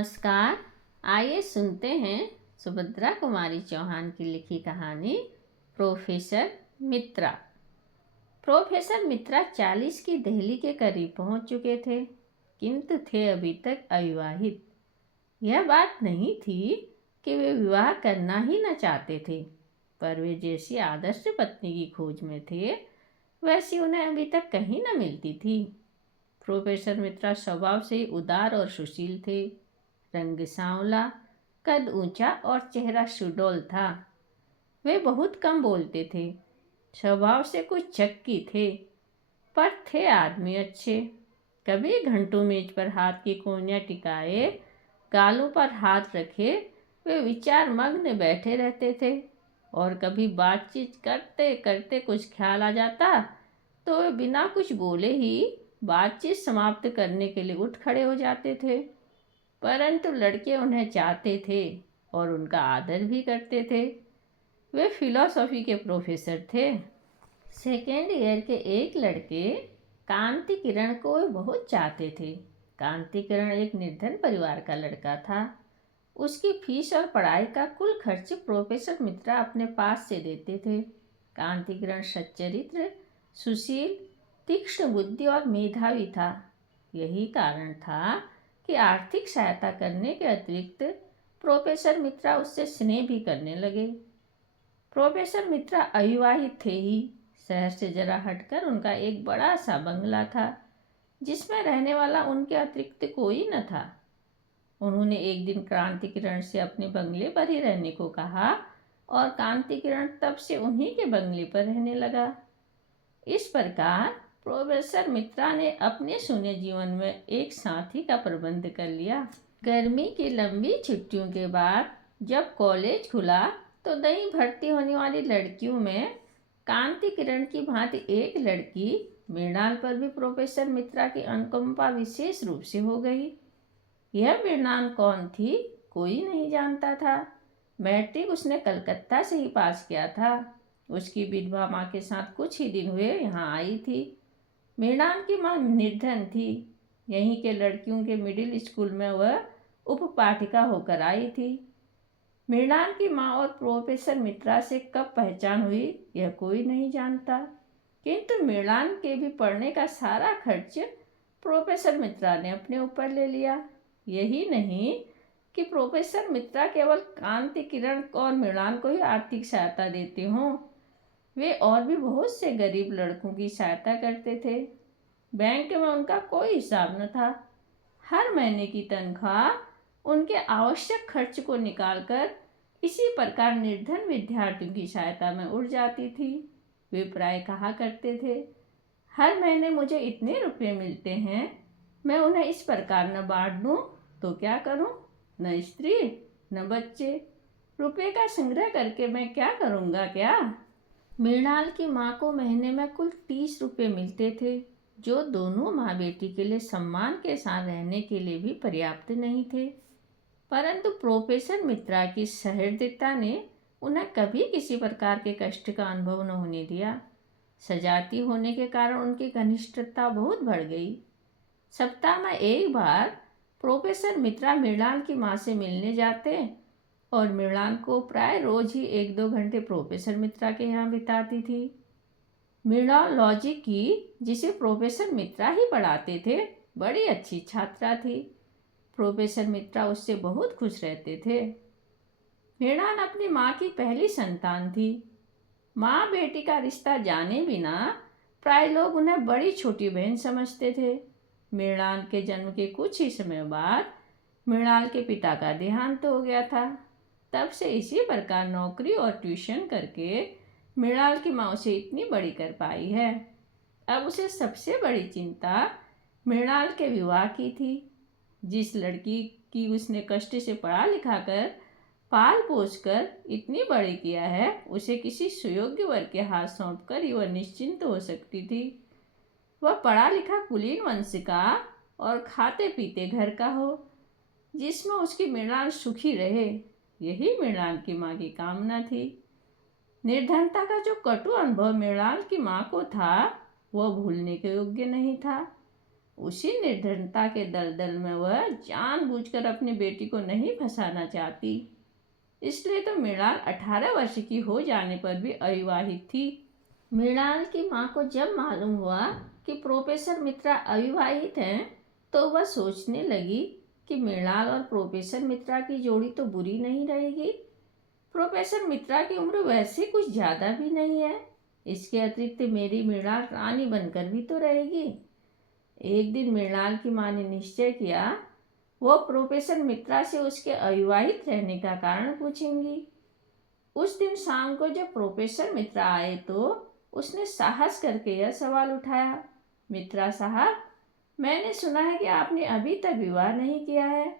नमस्कार। आइए सुनते हैं सुभद्रा कुमारी चौहान की लिखी कहानी प्रोफेसर मित्रा। प्रोफेसर मित्रा 40 की दहली के करीब पहुंच चुके थे, किंतु थे अभी तक अविवाहित। यह बात नहीं थी कि वे विवाह करना ही न चाहते थे, पर वे जैसी आदर्श पत्नी की खोज में थे वैसी उन्हें अभी तक कहीं न मिलती थी। प्रोफेसर मित्रा स्वभाव से ही उदार और सुशील थे। रंग सांवला, कद ऊंचा और चेहरा सुडौल था। वे बहुत कम बोलते थे, स्वभाव से कुछ चक्की थे, पर थे आदमी अच्छे। कभी घंटों मेज पर हाथ की कोनियाँ टिकाए, गालों पर हाथ रखे वे विचार मग्न बैठे रहते थे, और कभी बातचीत करते करते कुछ ख्याल आ जाता तो वे बिना कुछ बोले ही बातचीत समाप्त करने के लिए उठ खड़े हो जाते थे। परंतु लड़के उन्हें चाहते थे और उनका आदर भी करते थे। वे फिलॉसफी के प्रोफेसर थे। सेकेंड ईयर के एक लड़के कांति किरण को वे बहुत चाहते थे। कांति किरण एक निर्धन परिवार का लड़का था। उसकी फीस और पढ़ाई का कुल खर्च प्रोफेसर मित्रा अपने पास से देते थे। कांति किरण सच्चरित्र, सुशील, तीक्ष्ण बुद्धि और मेधावी था। यही कारण था कि आर्थिक सहायता करने के अतिरिक्त प्रोफेसर मित्रा उससे स्नेह भी करने लगे। प्रोफेसर मित्रा अविवाहित थे ही। शहर से जरा हटकर उनका एक बड़ा सा बंगला था, जिसमें रहने वाला उनके अतिरिक्त कोई न था। उन्होंने एक दिन कांति किरण से अपने बंगले पर ही रहने को कहा, और कांति किरण तब से उन्हीं के बंगले पर रहने लगा। इस प्रकार प्रोफेसर मित्रा ने अपने शून्य जीवन में एक साथी का प्रबंध कर लिया। गर्मी की लंबी छुट्टियों के बाद जब कॉलेज खुला तो नई भर्ती होने वाली लड़कियों में कांति किरण की भांति एक लड़की मृणाल पर भी प्रोफेसर मित्रा की अनुकंपा विशेष रूप से हो गई। यह मृणाल कौन थी, कोई नहीं जानता था। मैट्रिक उसने कलकत्ता से ही पास किया था। उसकी विधवा माँ के साथ कुछ ही दिन हुए यहाँ आई थी। मृणाल की माँ निर्धन थी। यहीं के लड़कियों के मिडिल स्कूल में वह उपपाठिका होकर आई थी। मृणाल की माँ और प्रोफेसर मित्रा से कब पहचान हुई यह कोई नहीं जानता, किंतु मृणाल के भी पढ़ने का सारा खर्च प्रोफेसर मित्रा ने अपने ऊपर ले लिया। यही नहीं कि प्रोफेसर मित्रा केवल कांति किरण और मृणाल को ही आर्थिक सहायता देते हों, वे और भी बहुत से गरीब लड़कों की सहायता करते थे। बैंक में उनका कोई हिसाब न था। हर महीने की तनख्वाह उनके आवश्यक खर्च को निकालकर इसी प्रकार निर्धन विद्यार्थियों की सहायता में उड़ जाती थी। वे प्राय कहा करते थे, हर महीने मुझे इतने रुपये मिलते हैं, मैं उन्हें इस प्रकार न बांट दूँ तो क्या करूँ? न स्त्री न बच्चे, रुपये का संग्रह करके मैं क्या करूँगा क्या? मृणाल की माँ को महीने में कुल 30 रुपये मिलते थे, जो दोनों माँ बेटी के लिए सम्मान के साथ रहने के लिए भी पर्याप्त नहीं थे। परंतु प्रोफेसर मित्रा की सहृदयता ने उन्हें कभी किसी प्रकार के कष्ट का अनुभव न होने दिया। सजाती होने के कारण उनकी घनिष्ठता बहुत बढ़ गई। सप्ताह में एक बार प्रोफेसर मित्रा मृणाल की माँ से मिलने जाते, और मृणाल को प्राय रोज ही 1-2 घंटे प्रोफेसर मित्रा के यहाँ बिताती थी। मृणालॉजी की, जिसे प्रोफेसर मित्रा ही पढ़ाते थे, बड़ी अच्छी छात्रा थी। प्रोफेसर मित्रा उससे बहुत खुश रहते थे। मृणाल अपनी माँ की पहली संतान थी। माँ बेटी का रिश्ता जाने बिना प्राय लोग उन्हें बड़ी छोटी बहन समझते थे। मृणाल के जन्म के कुछ ही समय बाद मृणाल के पिता का देहांत हो गया था। तब से इसी प्रकार नौकरी और ट्यूशन करके मृणाल की माँ उसे इतनी बड़ी कर पाई है। अब उसे सबसे बड़ी चिंता मृणाल के विवाह की थी। जिस लड़की की उसने कष्ट से पढ़ा लिखा कर पाल पोस कर इतनी बड़ी किया है, उसे किसी सुयोग्य वर के हाथ सौंप कर ही वह निश्चिंत हो सकती थी। वह पढ़ा लिखा कुलीन वंश का और खाते पीते घर का हो, जिसमें उसकी मृणाल सुखी रहे, यही मृणाल की माँ की कामना थी। निर्धनता का जो कटु अनुभव मृणाल की माँ को था, वह भूलने के योग्य नहीं था। उसी निर्धनता के दलदल में वह जानबूझकर अपनी बेटी को नहीं फंसाना चाहती। इसलिए तो मृणाल 18 वर्ष की हो जाने पर भी अविवाहित थी। मृणाल की माँ को जब मालूम हुआ कि प्रोफेसर मित्रा अविवाहित हैं, तो वह सोचने लगी कि मृणाल और प्रोफेसर मित्रा की जोड़ी तो बुरी नहीं रहेगी। प्रोफेसर मित्रा की उम्र वैसे कुछ ज़्यादा भी नहीं है। इसके अतिरिक्त मेरी मृणाल रानी बनकर भी तो रहेगी। एक दिन मृणाल की माँ ने निश्चय किया, वो प्रोफेसर मित्रा से उसके अविवाहित रहने का कारण पूछेंगी। उस दिन शाम को जब प्रोफेसर मित्रा आए तो उसने साहस करके यह सवाल उठाया, मित्रा साहब, मैंने सुना है कि आपने अभी तक विवाह नहीं किया है।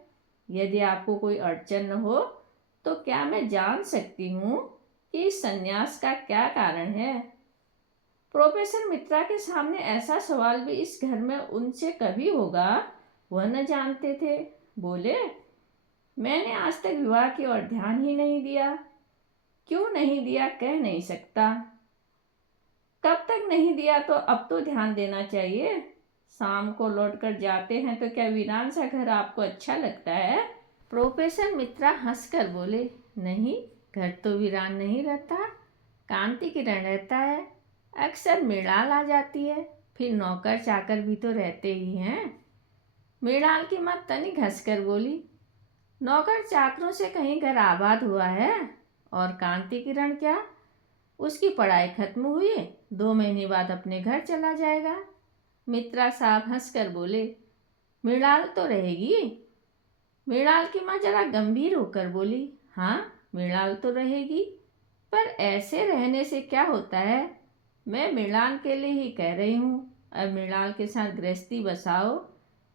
यदि आपको कोई अड़चन न हो तो क्या मैं जान सकती हूँ कि इस संन्यास का क्या कारण है? प्रोफेसर मित्रा के सामने ऐसा सवाल भी इस घर में उनसे कभी होगा, वह न जानते थे। बोले, मैंने आज तक विवाह की ओर ध्यान ही नहीं दिया। क्यों नहीं दिया कह नहीं सकता। कब तक नहीं दिया तो अब तो ध्यान देना चाहिए। शाम को लौटकर जाते हैं तो क्या वीरान सा घर आपको अच्छा लगता है? प्रोफेसर मित्रा हंसकर बोले, नहीं, घर तो वीरान नहीं रहता, कांति किरण रहता है। अक्सर मृणाल आ जाती है, फिर नौकर चाकर भी तो रहते ही हैं। मृणाल की माँ तनिक हंसकर बोली, नौकर चाकरों से कहीं घर आबाद हुआ है? और कांति किरण क्या, उसकी पढ़ाई खत्म हुई, 2 महीने बाद अपने घर चला जाएगा। मित्रा साहब हंसकर बोले, मृणाल तो रहेगी। मृणाल की माँ जरा गंभीर होकर बोली, हाँ, मृणाल तो रहेगी, पर ऐसे रहने से क्या होता है? मैं मृणाल के लिए ही कह रही हूँ, अब मृणाल के साथ गृहस्थी बसाओ,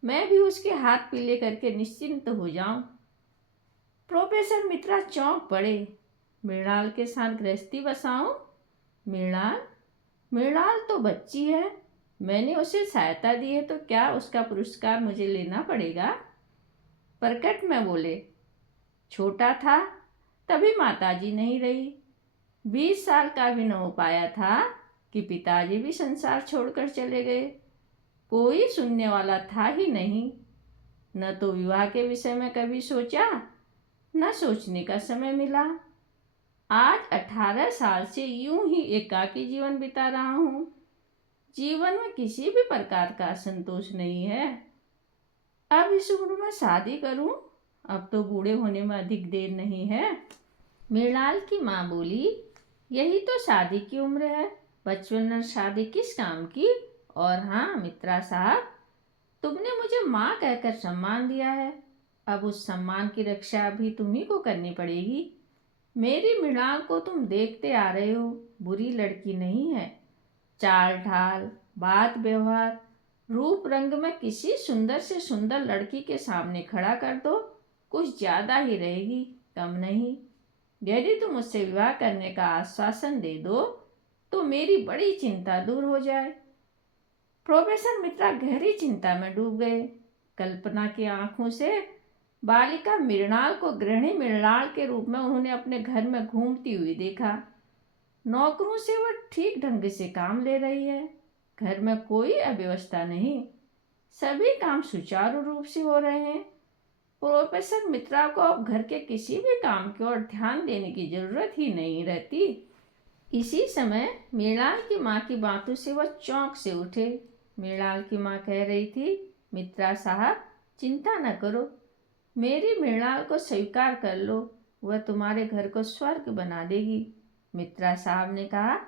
मैं भी उसके हाथ पीले करके निश्चिंत हो जाऊं। प्रोफेसर मित्रा चौंक पड़े, मृणाल के साथ गृहस्थी बसाऊं? मृणाल मृणाल तो बच्ची है, मैंने उसे सहायता दी है तो क्या उसका पुरस्कार मुझे लेना पड़ेगा? प्रकट में बोले, छोटा था तभी माताजी नहीं रही, 20 साल का भी न हो पाया था कि पिताजी भी संसार छोड़कर चले गए। कोई सुनने वाला था ही नहीं। न तो विवाह के विषय में कभी सोचा, न सोचने का समय मिला। आज 18 साल से यूं ही एकाकी जीवन बिता रहा हूँ। जीवन में किसी भी प्रकार का संतोष नहीं है। अब इस उम्र में शादी करूं? अब तो बूढ़े होने में अधिक देर नहीं है। मृणाल की माँ बोली, यही तो शादी की उम्र है, बचपन में शादी किस काम की? और हाँ मित्रा साहब, तुमने मुझे माँ कहकर सम्मान दिया है, अब उस सम्मान की रक्षा भी तुम्ही को करनी पड़ेगी। मेरी मृणाल को तुम देखते आ रहे हो, बुरी लड़की नहीं है। चाल ढाल, बात व्यवहार, रूप रंग में किसी सुंदर से सुंदर लड़की के सामने खड़ा कर दो, कुछ ज़्यादा ही रहेगी, कम नहीं। यदि तुम मुझसे विवाह करने का आश्वासन दे दो तो मेरी बड़ी चिंता दूर हो जाए। प्रोफेसर मित्रा गहरी चिंता में डूब गए। कल्पना की आंखों से बालिका मृणाल को गृहिणी मृणाल के रूप में उन्होंने अपने घर में घूमती हुई देखा। नौकरों से वह ठीक ढंग से काम ले रही है, घर में कोई अव्यवस्था नहीं, सभी काम सुचारू रूप से हो रहे हैं। प्रोफेसर मित्रा को अब घर के किसी भी काम की ओर ध्यान देने की जरूरत ही नहीं रहती। इसी समय मृणाल की माँ की बातों से वह चौंक से उठे। मृणाल की माँ कह रही थी, मित्रा साहब, चिंता न करो, मेरी मृणाल को स्वीकार कर लो, वह तुम्हारे घर को स्वर्ग बना देगी। मित्रा साहब ने कहा,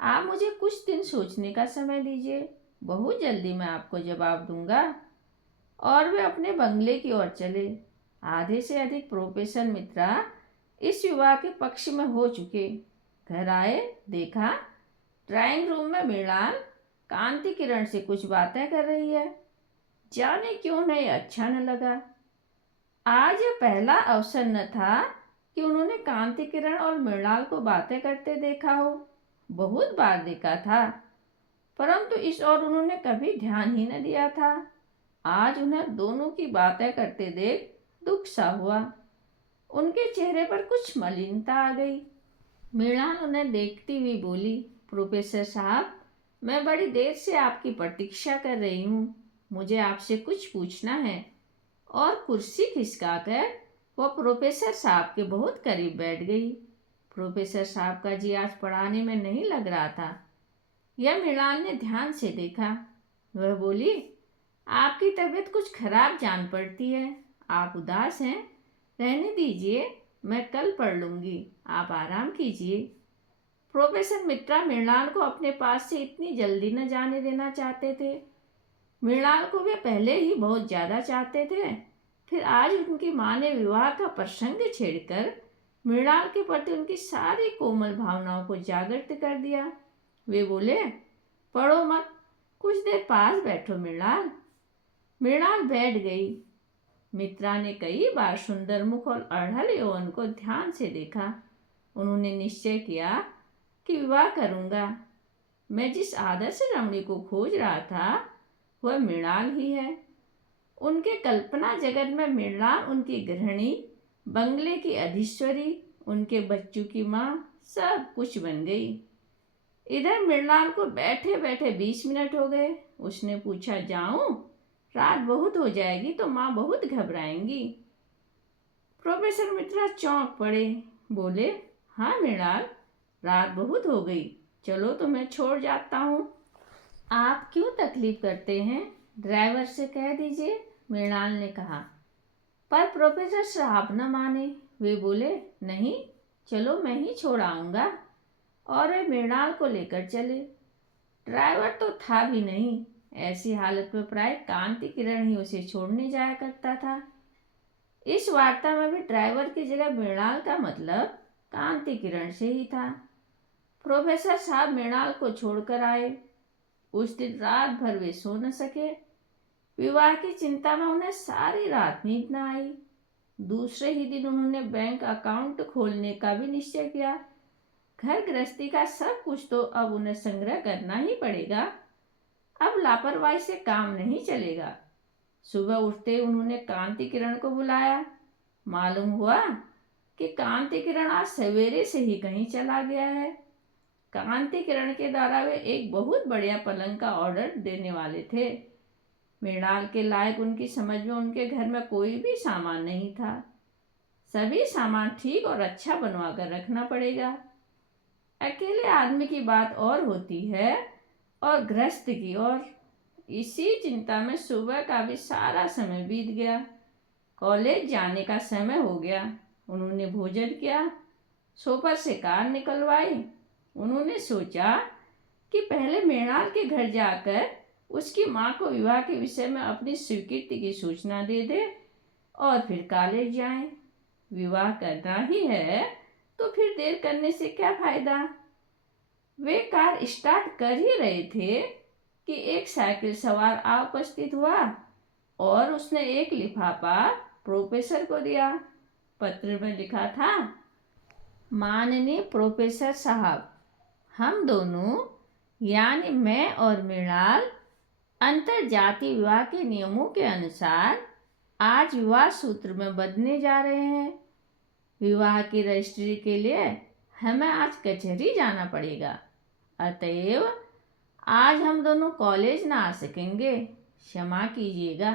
आप मुझे कुछ दिन सोचने का समय दीजिए, बहुत जल्दी मैं आपको जवाब दूंगा। और वे अपने बंगले की ओर चले। आधे से अधिक प्रोफेसर मित्रा इस विवाह के पक्ष में हो चुके। घर आए, देखा ड्राइंग रूम में मृणाल कांति किरण से कुछ बातें कर रही है। जाने क्यों नहीं अच्छा न लगा। आज यह पहला अवसर न था कि उन्होंने कांति किरण और मृणाल को बातें करते देखा हो। बहुत बार देखा था, परंतु इस ओर उन्होंने कभी ध्यान ही न दिया था। आज उन्हें दोनों की बातें करते देख दुख सा हुआ। उनके चेहरे पर कुछ मलिनता आ गई। मृणाल उन्हें देखती हुई बोली, प्रोफेसर साहब, मैं बड़ी देर से आपकी प्रतीक्षा कर रही हूँ। मुझे आपसे कुछ पूछना है। और कुर्सी खिसकाकर वह प्रोफेसर साहब के बहुत करीब बैठ गई। प्रोफेसर साहब का जी आज पढ़ाने में नहीं लग रहा था। यह मृणाल ने ध्यान से देखा। वह बोली, आपकी तबीयत कुछ खराब जान पड़ती है। आप उदास हैं। रहने दीजिए, मैं कल पढ़ लूँगी। आप आराम कीजिए। प्रोफेसर मित्रा मृणाल को अपने पास से इतनी जल्दी न जाने देना चाहते थे। मृणाल को वे पहले ही बहुत ज़्यादा चाहते थे। फिर आज उनकी माँ ने विवाह का प्रसंग छेड़कर मृणाल के प्रति उनकी सारी कोमल भावनाओं को जागृत कर दिया। वे बोले, पढ़ो मत, कुछ देर पास बैठो मृणाल। मृणाल बैठ गई। मित्रा ने कई बार सुंदर मुख और अढ़ल यौवन को ध्यान से देखा। उन्होंने निश्चय किया कि विवाह करूँगा। मैं जिस आदर्श रमणी को खोज रहा था वह मृणाल ही है। उनके कल्पना जगत में मृणाल उनकी गृहिणी, बंगले की अधीश्वरी, उनके बच्चों की माँ, सब कुछ बन गई। इधर मृणाल को बैठे बैठे 20 मिनट हो गए। उसने पूछा, जाऊं? रात बहुत हो जाएगी तो माँ बहुत घबराएंगी। प्रोफेसर मित्रा चौंक पड़े। बोले, हाँ मृणाल, रात बहुत हो गई, चलो तो मैं छोड़ जाता हूँ। आप क्यों तकलीफ करते हैं? ड्राइवर से कह दीजिए, मृणाल ने कहा। पर प्रोफेसर साहब न माने। वे बोले, नहीं, चलो मैं ही छोड़ आऊँगा। और वे मृणाल को लेकर चले। ड्राइवर तो था भी नहीं। ऐसी हालत में प्राय कांति किरण ही उसे छोड़ने जाया करता था। इस वार्ता में भी ड्राइवर की जगह मृणाल का मतलब कांति किरण से ही था। प्रोफेसर साहब मृणाल को छोड़कर आए। उस दिन रात भर वे सो न सके। विवाह की चिंता में उन्हें सारी रात नींद न आई। दूसरे ही दिन उन्होंने बैंक अकाउंट खोलने का भी निश्चय किया। घर गृहस्थी का सब कुछ तो अब उन्हें संग्रह करना ही पड़ेगा। अब लापरवाही से काम नहीं चलेगा। सुबह उठते उन्होंने कांति किरण को बुलाया। मालूम हुआ कि कांति किरण आज सवेरे से ही कहीं चला गया है। कांति किरण के द्वारा वे एक बहुत बढ़िया पलंग का ऑर्डर देने वाले थे। मृणाल के लायक उनकी समझ में उनके घर में कोई भी सामान नहीं था। सभी सामान ठीक और अच्छा बनवा कर रखना पड़ेगा। अकेले आदमी की बात और होती है और गृहस्थ की और। इसी चिंता में सुबह का भी सारा समय बीत गया। कॉलेज जाने का समय हो गया। उन्होंने भोजन किया, सोफर से कार निकलवाई। उन्होंने सोचा कि पहले मृणाल के घर जाकर उसकी माँ को विवाह के विषय में अपनी स्वीकृति की सूचना दे दे और फिर कॉलेज जाएं। विवाह करना ही है तो फिर देर करने से क्या फायदा। वे कार स्टार्ट कर ही रहे थे कि एक साइकिल सवार आ उपस्थित हुआ और उसने एक लिफाफा प्रोफेसर को दिया। पत्र में लिखा था, माननीय प्रोफेसर साहब, हम दोनों यानी मैं और मृणाल अंतरजातीय विवाह के नियमों के अनुसार आज विवाह सूत्र में बंधने जा रहे हैं। विवाह की रजिस्ट्री के लिए हमें आज कचहरी जाना पड़ेगा। अतएव आज हम दोनों कॉलेज ना आ सकेंगे। क्षमा कीजिएगा।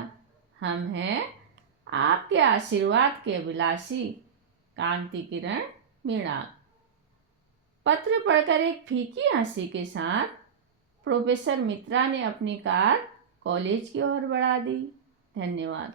हम हैं आपके आशीर्वाद के अभिलाषी, कांति किरण, मृणाल। पत्र पढ़कर एक फीकी हंसी के साथ प्रोफेसर मित्रा ने अपनी कार कॉलेज की ओर बढ़ा दी। धन्यवाद।